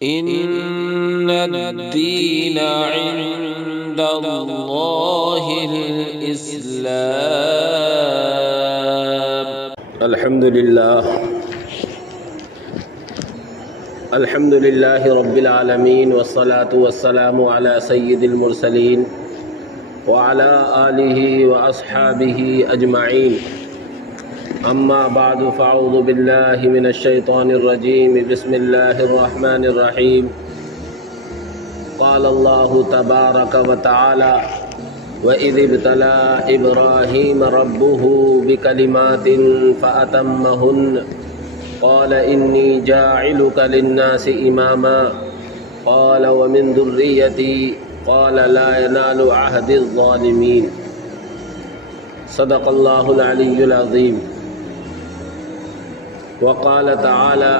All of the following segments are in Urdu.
إن الدين عند الله الإسلام. الحمد لله رب العالمين والصلاة والسلام على سيد المرسلين وعلى آله وأصحابه أجمعين. أما بعد فأعوذ بالله من الشيطان الرجيم. بسم الله الرحمن الرحيم. قال الله تبارك وتعالى وَإِذِ ابْتَلَى إِبْرَاهِيمَ رَبُّهُ بِكَلِمَاتٍ فَأَتَمَّهُنَّ قَالَ إِنِّي جَاعِلُكَ لِلنَّاسِ إِمَامًا قَالَ وَمِنْ ذُرِّيَّتِي قَالَ لَا يَنَالُ عَهْدِ الظَّالِمِينَ. صدق اللہ العلی العظیم. وقال تعالی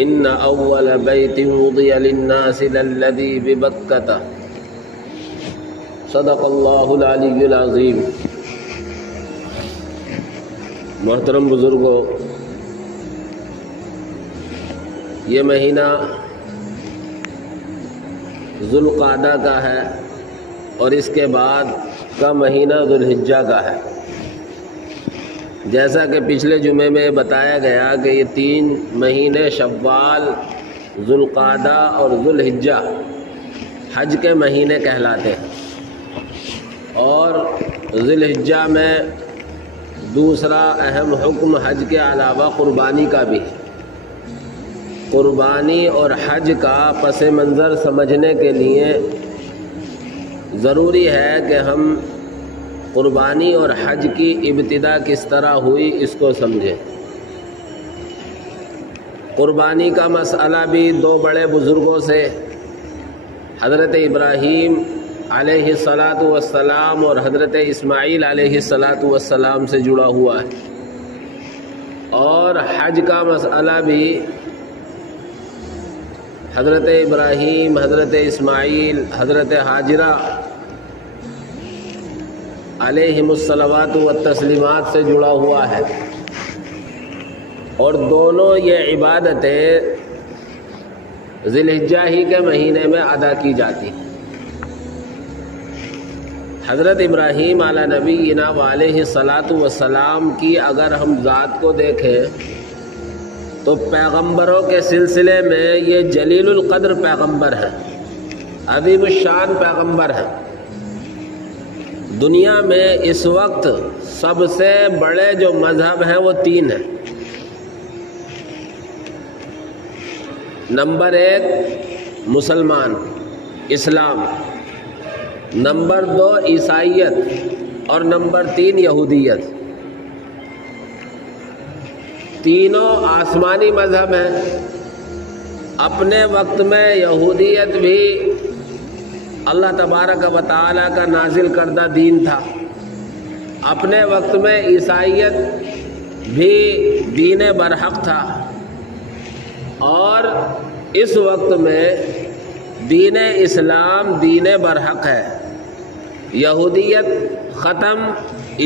ان اول بیت وضع للناس للذی ببکۃ. صدق اللہ العلی العظیم. محترم بزرگوں، یہ مہینہ ذوالقعدہ کا ہے اور اس کے بعد کا مہینہ ذوالحجہ کا ہے. جیسا کہ پچھلے جمعے میں بتایا گیا کہ یہ 3 مہینے شوال، ذوالقعدہ اور ذوالحجہ حج کے مہینے کہلاتے ہیں. اور ذوالحجہ میں دوسرا اہم حکم حج کے علاوہ قربانی کا بھی ہے. قربانی اور حج کا پس منظر سمجھنے کے لیے ضروری ہے کہ ہم قربانی اور حج کی ابتدا کس طرح ہوئی اس کو سمجھیں. قربانی کا مسئلہ بھی 2 بڑے بزرگوں سے، حضرت ابراہیم علیہ الصلاۃ والسلام اور حضرت اسماعیل علیہ الصلاۃ والسلام سے جڑا ہوا ہے. اور حج کا مسئلہ بھی حضرت ابراہیم، حضرت اسماعیل، حضرت حاجرہ علیہم الصلوات والتسلیمات سے جڑا ہوا ہے. اور دونوں یہ عبادتیں ذوالحجہ ہی کے مہینے میں ادا کی جاتی ہیں. حضرت ابراہیم علی نبینا وعلیہ الصلاۃ والسلام کی اگر ہم ذات کو دیکھیں تو پیغمبروں کے سلسلے میں یہ جلیل القدر پیغمبر ہیں، عظیم الشان پیغمبر ہیں. دنیا میں اس وقت سب سے بڑے جو مذہب ہیں وہ 3 ہیں. نمبر 1 مسلمان، اسلام. نمبر 2 عیسائیت اور نمبر 3 یہودیت. تینوں آسمانی مذہب ہیں. اپنے وقت میں یہودیت بھی اللہ تبارک و تعالی کا نازل کردہ دین تھا. اپنے وقت میں عیسائیت بھی دین برحق تھا. اور اس وقت میں دین اسلام دین برحق ہے. یہودیت ختم،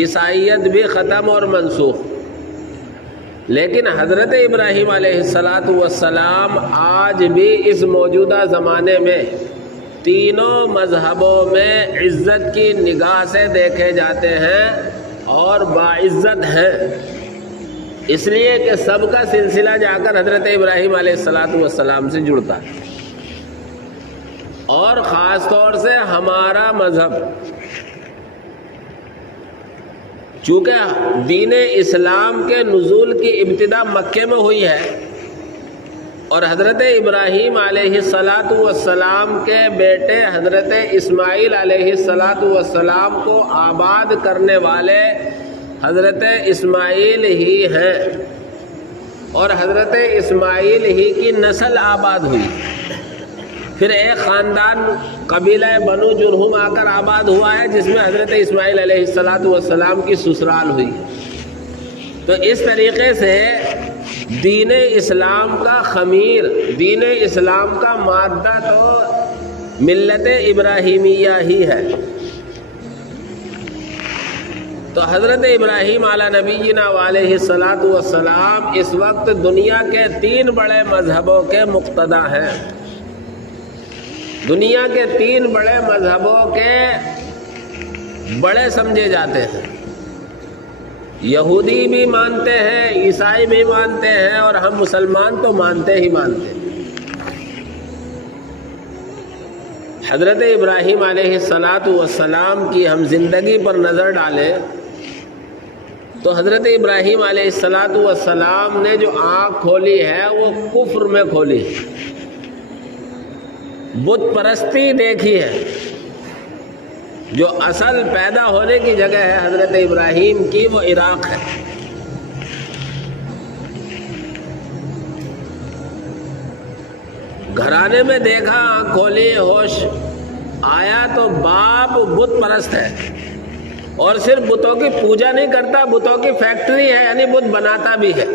عیسائیت بھی ختم اور منسوخ. لیکن حضرت ابراہیم علیہ الصلاۃ والسلام آج بھی اس موجودہ زمانے میں تینوں مذہبوں میں عزت کی نگاہ سے دیکھے جاتے ہیں اور باعزت ہیں. اس لیے کہ سب کا سلسلہ جا کر حضرت ابراہیم علیہ الصلاۃ والسلام سے جڑتا ہے. اور خاص طور سے ہمارا مذہب، چونکہ دین اسلام کے نزول کی ابتدا مکے میں ہوئی ہے اور حضرت ابراہیم علیہ الصلاۃ والسلام کے بیٹے حضرت اسماعیل علیہ الصلاۃ والسلام کو آباد کرنے والے حضرت اسماعیل ہی ہیں. اور حضرت اسماعیل ہی کی نسل آباد ہوئی. پھر ایک خاندان قبیلہ بنو جرہم آ کر آباد ہوا ہے جس میں حضرت اسماعیل علیہ الصلاۃ والسلام کی سسرال ہوئی. تو اس طریقے سے دین اسلام کا خمیر، دین اسلام کا مادہ تو ملت ابراہیمیہ ہی ہے. تو حضرت ابراہیم علی نبینا علیہ الصلاۃ والسلام اس وقت دنیا کے 3 بڑے مذہبوں کے مقتدا ہیں. دنیا کے 3 بڑے مذہبوں کے بڑے سمجھے جاتے ہیں. یہودی بھی مانتے ہیں، عیسائی بھی مانتے ہیں، اور ہم مسلمان تو مانتے ہی مانتے ہیں. حضرت ابراہیم علیہ الصلاۃ والسلام کی ہم زندگی پر نظر ڈالیں تو حضرت ابراہیم علیہ الصلاۃ والسلام نے جو آنکھ کھولی ہے وہ کفر میں کھولی ہے، بت پرستی دیکھی ہے. جو اصل پیدا ہونے کی جگہ ہے حضرت ابراہیم کی وہ عراق ہے. گھرانے میں دیکھا، آنکھ کھولی، ہوش آیا تو باپ بت پرست ہے، اور صرف بتوں کی پوجا نہیں کرتا، بتوں کی فیکٹری ہے، یعنی بت بناتا بھی ہے.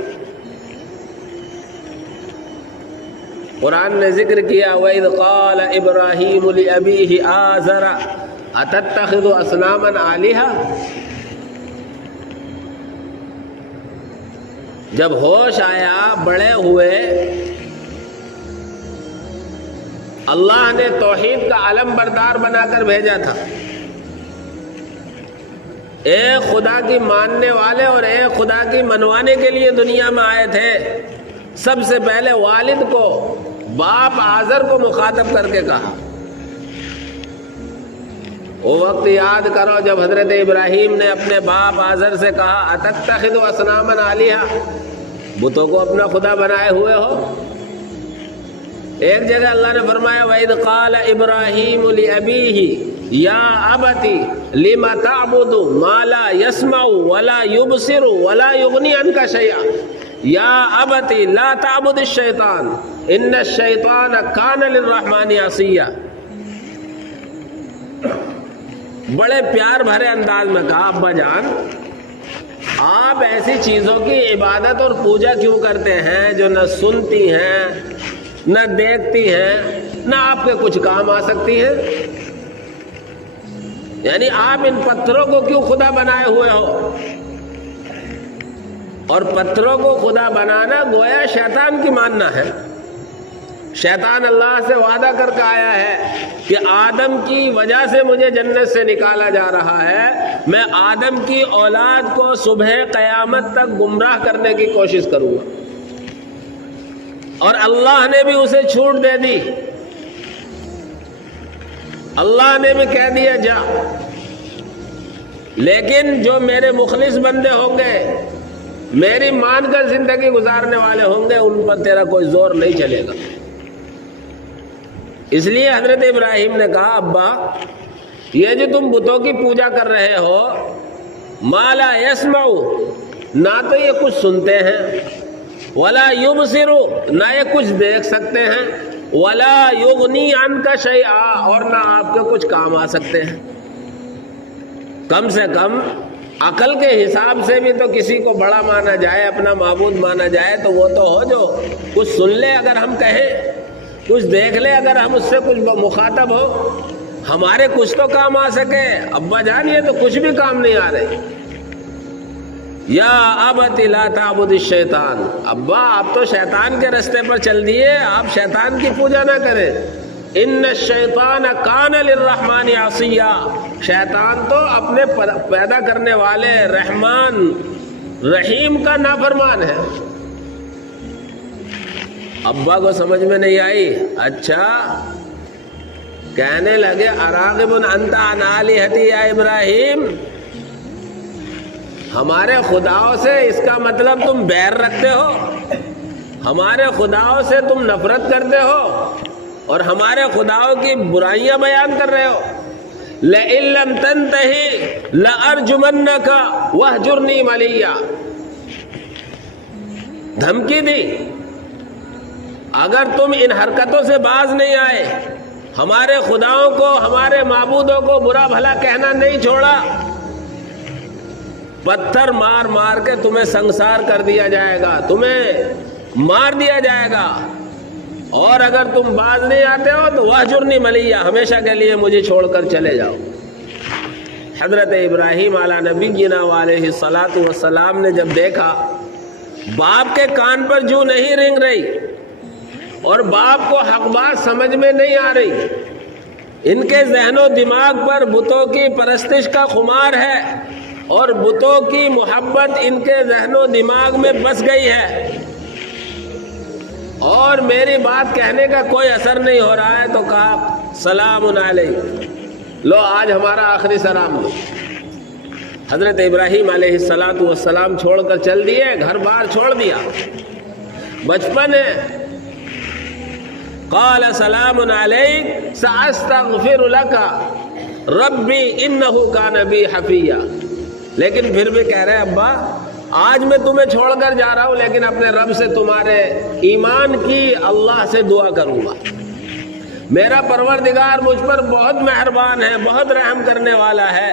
قرآن نے ذکر کیا وَإِذْ قَالَ إِبْرَاهِيمُ لِأَبِيهِ آزَرَ أَتَتَّخِذُ أَصْنَامًا آلِهَةً. جب ہوش آیا، بڑے ہوئے، اللہ نے توحید کا علم بردار بنا کر بھیجا تھا. ایک خدا کی ماننے والے اور ایک خدا کی منوانے کے لیے دنیا میں آئے تھے. سب سے پہلے والد کو، باپ آزر کو مخاطب کر کے کہا. وہ وقت یاد کرو جب حضرت ابراہیم نے اپنے باپ آزر سے کہا اتتخذ اصناما آلہہ، بتوں کو اپنا خدا بنائے ہوئے ہو. ایک جگہ اللہ نے فرمایا وَإِذْ قَالَ إِبْرَاهِيمُ لِأَبِيهِ يَا أَبَتِ لِمَ تَعْبُدُ مَا لَا يَسْمَعُ وَلَا يُبْصِرُ وَلَا يُغْنِي عَنْكَ شَيْئًا يَا أَبَتِ لَا تَعْبُدِ الشَّيْطَانَ إِنَّ الشَّيْطَانَ كَانَ لِلرَّحْمَنِ عَصِيًّا. بڑے پیار بھرے انداز میں کہا ابا جان، آپ ایسی چیزوں کی عبادت اور پوجا کیوں کرتے ہیں جو نہ سنتی ہیں، نہ دیکھتی ہیں، نہ آپ کے کچھ کام آ سکتی ہیں؟ یعنی آپ ان پتھروں کو کیوں خدا بنائے ہوئے ہو؟ اور پتھروں کو خدا بنانا گویا شیطان کی ماننا ہے. شیطان اللہ سے وعدہ کر کے آیا ہے کہ آدم کی وجہ سے مجھے جنت سے نکالا جا رہا ہے، میں آدم کی اولاد کو صبح قیامت تک گمراہ کرنے کی کوشش کروں گا. اور اللہ نے بھی اسے چھوٹ دے دی. اللہ نے بھی کہہ دیا جا، لیکن جو میرے مخلص بندے ہوں گے، میری مان کر زندگی گزارنے والے ہوں گے، ان پر تیرا کوئی زور نہیں چلے گا. اس لیے حضرت ابراہیم نے کہا ابا، یہ جو تم بتوں کی پوجا کر رہے ہو، ما لا یسمع، نہ تو یہ کچھ سنتے ہیں، ولا یبصر، نہ یہ کچھ دیکھ سکتے ہیں، ولا یغنی عنک شیئا، اور نہ آپ کے کچھ کام آ سکتے ہیں. کم سے کم عقل کے حساب سے بھی تو کسی کو بڑا مانا جائے، اپنا معبود مانا جائے تو وہ تو ہو جو کچھ سن لے اگر ہم کہیں، کچھ دیکھ لے اگر ہم اس سے کچھ مخاطب ہو، ہمارے کچھ تو کام آ سکے. ابا جان یہ تو کچھ بھی کام نہیں آ رہے. یا ابت لا تعبد الشیطان، ابا آپ تو شیطان کے رستے پر چل دیے، آپ شیطان کی پوجا نہ کریں. ان الشیطان کان للرحمن عصیا، شیطان تو اپنے پیدا کرنے والے رحمان رحیم کا نافرمان ہے. ابا کو سمجھ میں نہیں آئی. اچھا، کہنے لگے اراغب انت عن آلہتی یا ابراہیم، ہمارے خداؤں سے اس کا مطلب تم بیر رکھتے ہو، ہمارے خداؤں سے تم نفرت کرتے ہو، اور ہمارے خداؤں کی برائیاں بیان کر رہے ہو. لئن لم تنتہی لأرجمنک واہجرنی ملیا، دھمکی دی، اگر تم ان حرکتوں سے باز نہیں آئے، ہمارے خداؤں کو، ہمارے معبودوں کو برا بھلا کہنا نہیں چھوڑا، پتھر مار مار کے تمہیں سنسار کر دیا جائے گا، تمہیں مار دیا جائے گا. اور اگر تم باز نہیں آتے ہو تو واہجرنی ملیا، ہمیشہ کے لیے مجھے چھوڑ کر چلے جاؤ. حضرت ابراہیم علی نبینا علیہ الصلاۃ والسلام نے جب دیکھا باپ کے کان پر جو نہیں رنگ رہی اور باپ کو حق بات سمجھ میں نہیں آ رہی، ان کے ذہن و دماغ پر بتوں کی پرستش کا خمار ہے اور بتوں کی محبت ان کے ذہن و دماغ میں بس گئی ہے اور میری بات کہنے کا کوئی اثر نہیں ہو رہا ہے، تو کہا سلام علیکم، لو آج ہمارا آخری سلام دو۔ حضرت ابراہیم علیہ الصلاۃ والسلام چھوڑ کر چل دیے، گھر بار چھوڑ دیا، بچپن ہے۔ قال سلام علیک ساستغفر لک ربی انہ کان بی حفیہ، لیکن پھر بھی کہہ رہے ابا آج میں تمہیں چھوڑ کر جا رہا ہوں، لیکن اپنے رب سے تمہارے ایمان کی اللہ سے دعا کروں گا، میرا پروردگار مجھ پر بہت مہربان ہے، بہت رحم کرنے والا ہے،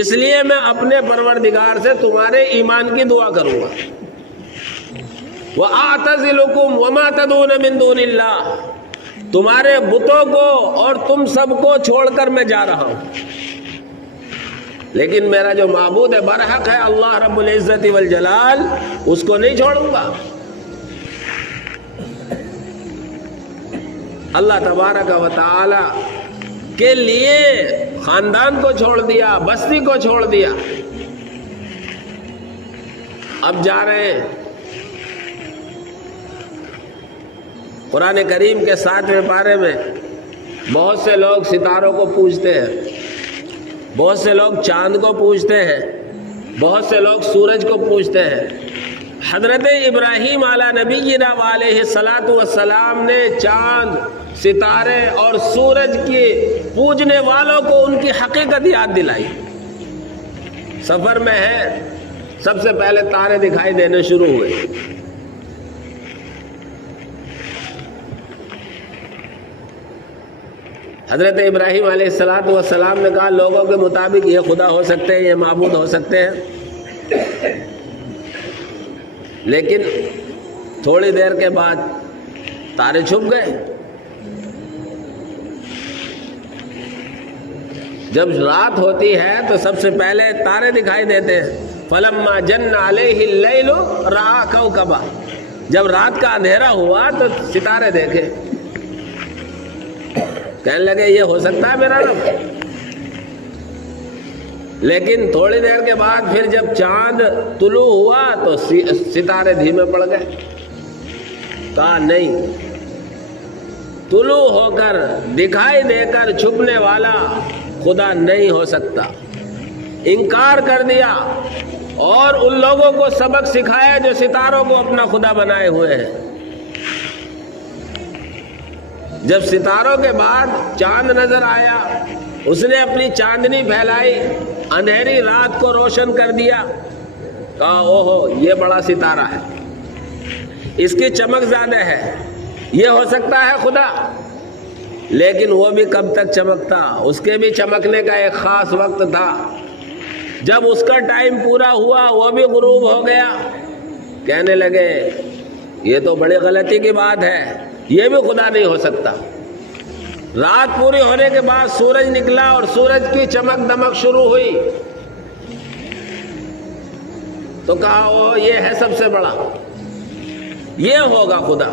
اس لیے میں اپنے پروردگار سے تمہارے ایمان کی دعا کروں گا۔ وَأَعْتَزِلُكُمْ وَمَا تَدْعُونَ مِن دُونِ اللَّهِ، تمہارے بتوں کو اور تم سب کو چھوڑ کر میں جا رہا ہوں، لیکن میرا جو معبود ہے برحق ہے اللہ رب العزت والجلال، اس کو نہیں چھوڑوں گا۔ اللہ تبارک و تعالی کے لیے خاندان کو چھوڑ دیا، بستی کو چھوڑ دیا، اب جا رہے ہیں۔ قرآن کریم کے 7ویں پارے میں بہت سے لوگ ستاروں کو پوجتے ہیں، بہت سے لوگ چاند کو پوجتے ہیں، بہت سے لوگ سورج کو پوجتے ہیں۔ حضرت ابراہیم علی نبینا علیہ الصلاۃ والسلام نے چاند، ستارے اور سورج کے پوجنے والوں کو ان کی حقیقت یاد دلائی۔ سفر میں ہے، سب سے پہلے تارے دکھائی دینے شروع ہوئے، حضرت ابراہیم علیہ الصلاۃ والسلام نے کہا لوگوں کے مطابق یہ خدا ہو سکتے ہیں، یہ معبود ہو سکتے ہیں، لیکن تھوڑی دیر کے بعد تارے چھپ گئے۔ جب رات ہوتی ہے تو سب سے پہلے تارے دکھائی دیتے ہیں۔ فلما جن علیہ اللیل رأى کوکبا، جب رات کا اندھیرا ہوا تو ستارے دیکھے، کہنے لگے یہ ہو سکتا ہے میرا رب۔ لیکن تھوڑی دیر کے بعد پھر جب چاند طلوع ہوا تو ستارے دھیمے پڑ گئے، کہا نہیں، طلوع ہو کر دکھائی دے کر چھپنے والا خدا نہیں ہو سکتا۔ انکار کر دیا اور ان لوگوں کو سبق سکھایا جو ستاروں کو اپنا خدا بنائے ہوئے ہیں۔ جب ستاروں کے بعد چاند نظر آیا، اس نے اپنی چاندنی پھیلائی، اندھیری رات کو روشن کر دیا، کہا اوہو یہ بڑا ستارہ ہے، اس کی چمک زیادہ ہے، یہ ہو سکتا ہے خدا۔ لیکن وہ بھی کب تک چمکتا، اس کے بھی چمکنے کا ایک خاص وقت تھا، جب اس کا ٹائم پورا ہوا وہ بھی غروب ہو گیا۔ کہنے لگے یہ تو بڑی غلطی کی بات ہے، یہ بھی خدا نہیں ہو سکتا۔ رات پوری ہونے کے بعد سورج نکلا اور سورج کی چمک دمک شروع ہوئی، تو کہا وہ یہ ہے سب سے بڑا، یہ ہوگا خدا۔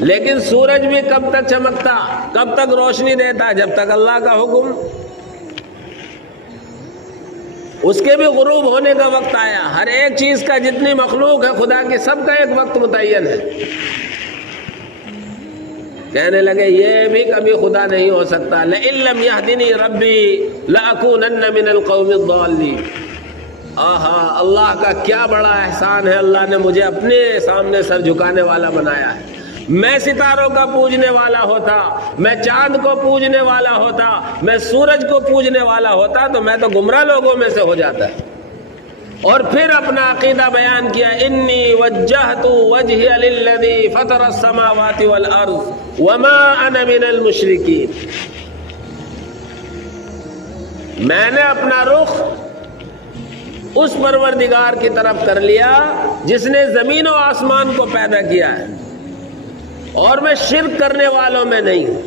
لیکن سورج بھی کب تک چمکتا، کب تک روشنی دیتا، جب تک اللہ کا حکم۔ اس کے بھی غروب ہونے کا وقت آیا۔ ہر ایک چیز کا جتنی مخلوق ہے خدا کی، سب کا ایک وقت متعین ہے۔ کہنے لگے یہ بھی کبھی خدا نہیں ہو سکتا، لئن لم یہدنی ربی لأکونن من القوم الضالین۔ آہا، اللہ کا کیا بڑا احسان ہے، اللہ نے مجھے اپنے سامنے سر جھکانے والا بنایا ہے۔ میں ستاروں کا پوجنے والا ہوتا، میں چاند کو پوجنے والا ہوتا، میں سورج کو پوجنے والا ہوتا تو میں تو گمراہ لوگوں میں سے ہو جاتا۔ اور پھر اپنا عقیدہ بیان کیا، انی وجہت وجہی للذی فطر السماوات والارض وما انا من المشرکین۔ میں نے اپنا رخ اس پروردگار کی طرف کر لیا جس نے زمین و آسمان کو پیدا کیا ہے، اور میں شرک کرنے والوں میں نہیں ہوں۔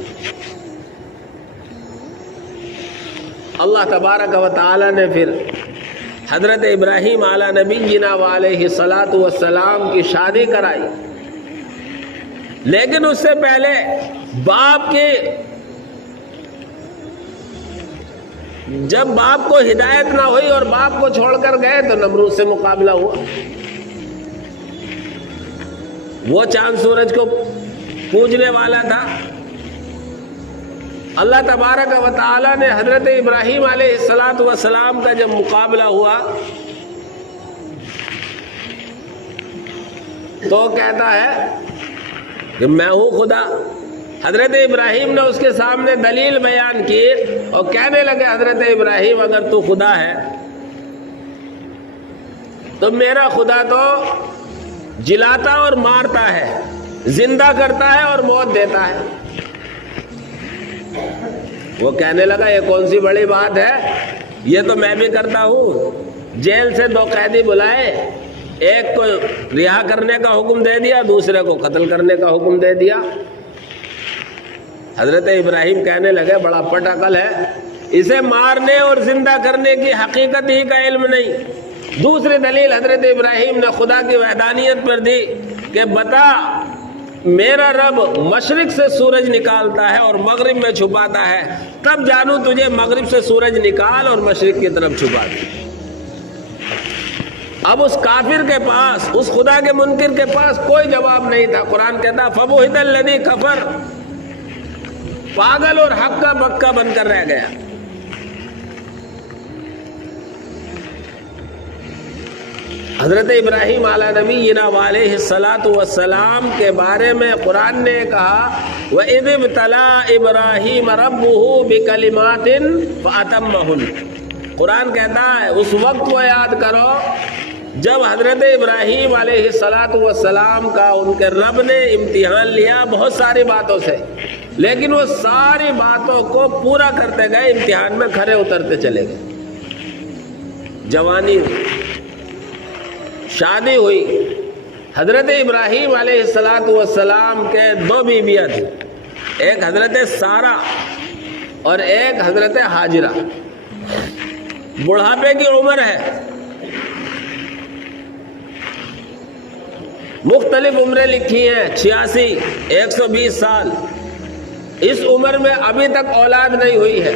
اللہ تبارک و تعالی نے پھر حضرت ابراہیم علی نبینا علیہ الصلاۃ والسلام کی شادی کرائی، لیکن اس سے پہلے باپ کے جب باپ کو ہدایت نہ ہوئی اور باپ کو چھوڑ کر گئے تو نمرود سے مقابلہ ہوا۔ وہ چاند سورج کو پوجنے والا تھا۔ اللہ تبارک و تعالی نے حضرت ابراہیم علیہ الصلاۃ والسلام کا جب مقابلہ ہوا تو کہتا ہے کہ میں ہوں خدا۔ حضرت ابراہیم نے اس کے سامنے دلیل بیان کی اور کہنے لگے حضرت ابراہیم اگر تو خدا ہے تو میرا خدا تو جلاتا اور مارتا ہے، زندہ کرتا ہے اور موت دیتا ہے۔ وہ کہنے لگا یہ کون سی بڑی بات ہے، یہ تو میں بھی کرتا ہوں۔ جیل سے 2 قیدی بلائے، ایک کو رہا کرنے کا حکم دے دیا، دوسرے کو قتل کرنے کا حکم دے دیا۔ حضرت ابراہیم کہنے لگے بڑا پٹ عقل ہے، اسے مارنے اور زندہ کرنے کی حقیقت ہی کا علم نہیں۔ دوسری دلیل حضرت ابراہیم نے خدا کی وحدانیت پر دی کہ بتا میرا رب مشرق سے سورج نکالتا ہے اور مغرب میں چھپاتا ہے، تب جانو تجھے مغرب سے سورج نکال اور مشرق کی طرف چھپا دے۔ اب اس کافر کے پاس، اس خدا کے منکر کے پاس کوئی جواب نہیں تھا۔ قرآن کہتا فَبُہِتَ الَّذِي كَفَرَ، پاگل اور حق کا بکا بن کر رہ گیا۔ حضرت ابراہیم علی نبینا علیہ الصلاۃ والسلام کے بارے میں قرآن نے کہا وَإِذِ ابْتَلَىٰ إِبْرَاهِيمَ رَبُّهُ بِكَلِمَاتٍ فَأَتَمَّهُنَّ۔ قرآن کہتا ہے اس وقت کو یاد کرو جب حضرت ابراہیم علیہ الصلاۃ والسلام کا ان کے رب نے امتحان لیا بہت ساری باتوں سے، لیکن وہ ساری باتوں کو پورا کرتے گئے، امتحان میں کھرے اترتے چلے گئے۔ جوانی ہوئی، شادی ہوئی۔ حضرت ابراہیم علیہ الصلاۃ والسلام کے 2 بیویاں تھیں، ایک حضرت سارہ اور ایک حضرت ہاجرہ۔ بڑھاپے کی عمر ہے، مختلف عمریں لکھی ہیں، 86، 120 سال۔ اس عمر میں ابھی تک اولاد نہیں ہوئی ہے۔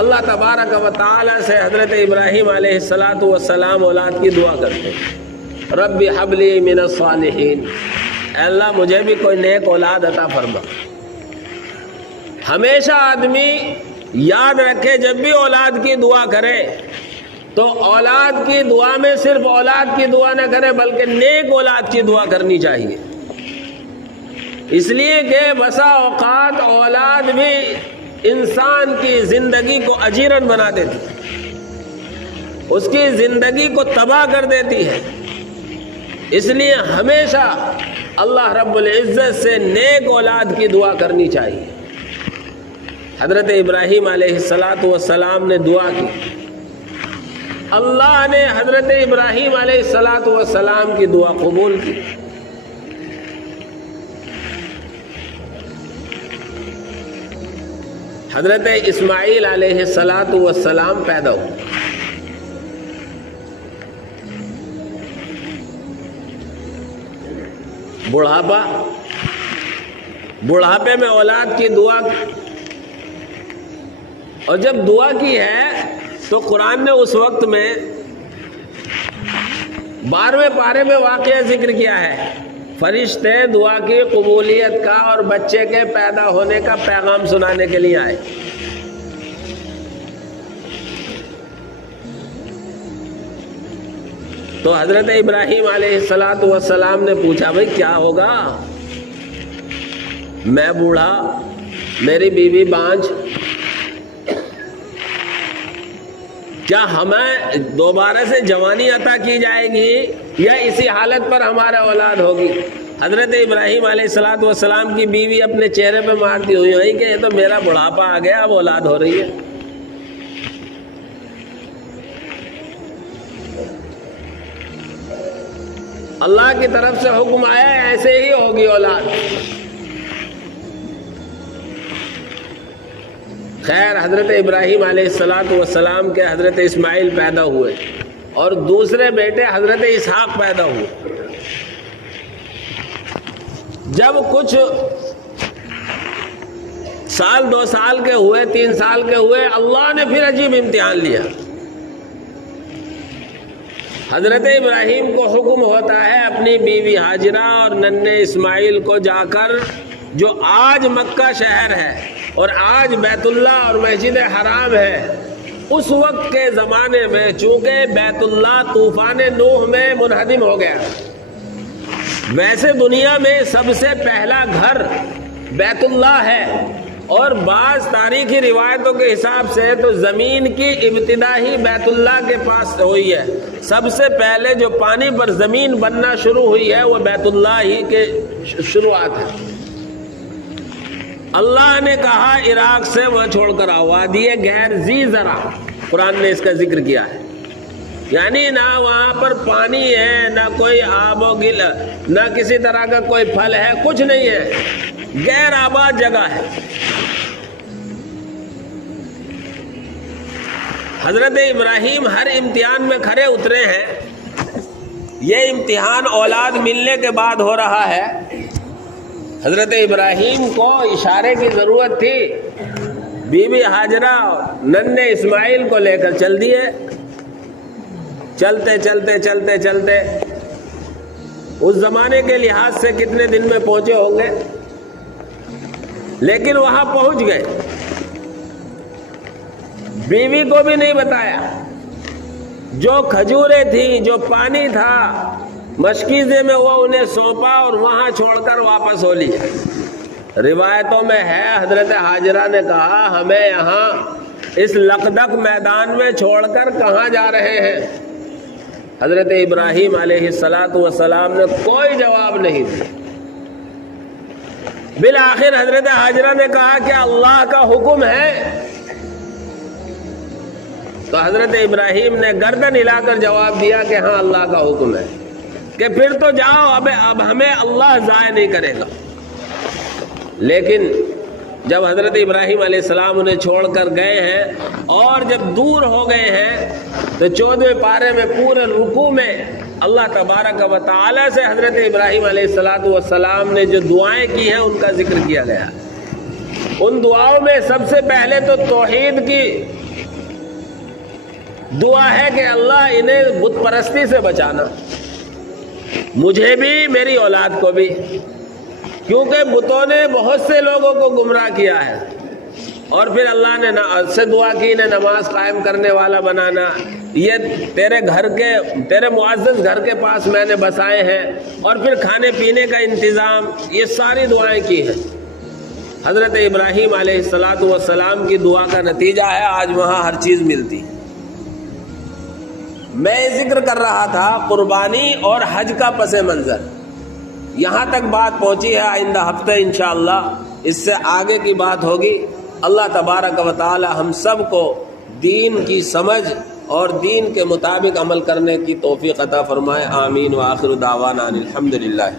اللہ تبارک و تعالی سے حضرت ابراہیم علیہ الصلاۃ والسلام اولاد کی دعا کرتے ہیں، رب ہب لی من الصالحین، اے اللہ مجھے بھی کوئی نیک اولاد عطا فرما۔ ہمیشہ آدمی یاد رکھے جب بھی اولاد کی دعا کرے تو اولاد کی دعا میں صرف اولاد کی دعا نہ کرے بلکہ نیک اولاد کی دعا کرنی چاہیے، اس لیے کہ بسا اوقات اولاد بھی انسان کی زندگی کو اجیرن بنا دیتی، اس کی زندگی کو تباہ کر دیتی ہے۔ اس لیے ہمیشہ اللہ رب العزت سے نیک اولاد کی دعا کرنی چاہیے۔ حضرت ابراہیم علیہ الصلاۃ والسلام نے دعا کی، اللہ نے حضرت ابراہیم علیہ الصلاۃ والسلام کی دعا قبول کی۔ حضرت اسماعیل علیہ الصلاۃ والسلام پیدا ہوئے۔ بڑھاپے میں اولاد کی دعا، اور جب دعا کی ہے تو قرآن نے اس وقت میں 12ویں پارے میں واقعہ ذکر کیا ہے، فرشتے دعا کی قبولیت کا اور بچے کے پیدا ہونے کا پیغام سنانے کے لیے آئے۔ تو حضرت ابراہیم علیہ الصلاۃ والسلام نے پوچھا بھائی کیا ہوگا، میں بوڑھا، میری بیوی بانجھ، کیا ہمیں دوبارہ سے جوانی عطا کی جائے گی یا اسی حالت پر ہمارا اولاد ہوگی؟ حضرت ابراہیم علیہ الصلاۃ والسلام کی بیوی اپنے چہرے پہ مارتی ہوئی ہوئی کہ یہ تو میرا بڑھاپا آ گیا، اب اولاد ہو رہی ہے۔ اللہ کی طرف سے حکم آیا ایسے ہی ہوگی اولاد۔ خیر حضرت ابراہیم علیہ السلام کے حضرت اسماعیل پیدا ہوئے اور دوسرے بیٹے حضرت اسحاق پیدا ہوئے۔ جب کچھ سال 2 سال کے ہوئے، 3 سال کے ہوئے، اللہ نے پھر عجیب امتحان لیا۔ حضرت ابراہیم کو حکم ہوتا ہے اپنی بیوی ہاجرہ اور ننھے اسماعیل کو جا کر، جو آج مکہ شہر ہے اور آج بیت اللہ اور مسجد حرام ہے، اس وقت کے زمانے میں چونکہ بیت اللہ طوفان نوح میں منہدم ہو گیا، ویسے دنیا میں سب سے پہلا گھر بیت اللہ ہے، اور بعض تاریخی روایتوں کے حساب سے تو زمین کی ابتدا ہی بیت اللہ کے پاس ہوئی ہے۔ سب سے پہلے جو پانی پر زمین بننا شروع ہوئی ہے وہ بیت اللہ ہی کے شروعات ہے۔ اللہ نے کہا عراق سے وہاں چھوڑ کر آؤ، وادی غیر ذی زرع، قرآن نے اس کا ذکر کیا ہے، یعنی نہ وہاں پر پانی ہے، نہ کوئی آب و گل، نہ کسی طرح کا کوئی پھل ہے، کچھ نہیں ہے، غیر آباد جگہ ہے۔ حضرت ابراہیم ہر امتحان میں کھرے اترے ہیں۔ یہ امتحان اولاد ملنے کے بعد ہو رہا ہے۔ حضرت ابراہیم کو اشارے کی ضرورت تھی، بی بی ہاجرہ ننھے اسماعیل کو لے کر چل دیے، چلتے چلتے چلتے چلتے اس زمانے کے لحاظ سے کتنے دن میں پہنچے ہوں گے، لیکن وہاں پہنچ گئے۔ بیوی کو بھی نہیں بتایا، جو کھجوریں تھیں، جو پانی تھا مشکیزے میں، وہ انہیں سونپا اور وہاں چھوڑ کر واپس ہو لی۔ روایتوں میں ہے حضرت ہاجرہ نے کہا ہمیں یہاں اس لقدق میدان میں چھوڑ کر کہاں جا رہے ہیں؟ حضرت ابراہیم علیہ السلام نے کوئی جواب نہیں دیا۔ بالآخر حضرت ہاجرہ نے کہا کہ اللہ کا حکم ہے، تو حضرت ابراہیم نے گردن ہلا کر جواب دیا کہ ہاں اللہ کا حکم ہے، کہ پھر تو جاؤ، اب ہمیں اللہ ضائع نہیں کرے گا۔ لیکن جب حضرت ابراہیم علیہ السلام انہیں چھوڑ کر گئے ہیں اور جب دور ہو گئے ہیں، تو 14ویں پارے میں پورے رکوع میں اللہ تبارک و تعالی سے حضرت ابراہیم علیہ السلام نے جو دعائیں کی ہیں ان کا ذکر کیا گیا۔ ان دعاؤں میں سب سے پہلے تو توحید کی دعا ہے کہ اللہ انہیں بت پرستی سے بچانا، مجھے بھی میری اولاد کو بھی، کیونکہ بتوں نے بہت سے لوگوں کو گمراہ کیا ہے۔ اور پھر اللہ نے سے دعا کی انہیں نماز قائم کرنے والا بنانا، یہ تیرے معزز گھر کے پاس میں نے بسائے ہیں، اور پھر کھانے پینے کا انتظام، یہ ساری دعائیں کی ہیں۔ حضرت ابراہیم علیہ السلام کی دعا کا نتیجہ ہے آج وہاں ہر چیز ملتی۔ میں ذکر کر رہا تھا قربانی اور حج کا پس منظر، یہاں تک بات پہنچی ہے۔ آئندہ ہفتے انشاءاللہ اس سے آگے کی بات ہوگی۔ اللہ تبارک و تعالی ہم سب کو دین کی سمجھ اور دین کے مطابق عمل کرنے کی توفیق عطا فرمائے، آمین۔ وآخر دعوانا الحمدللہ۔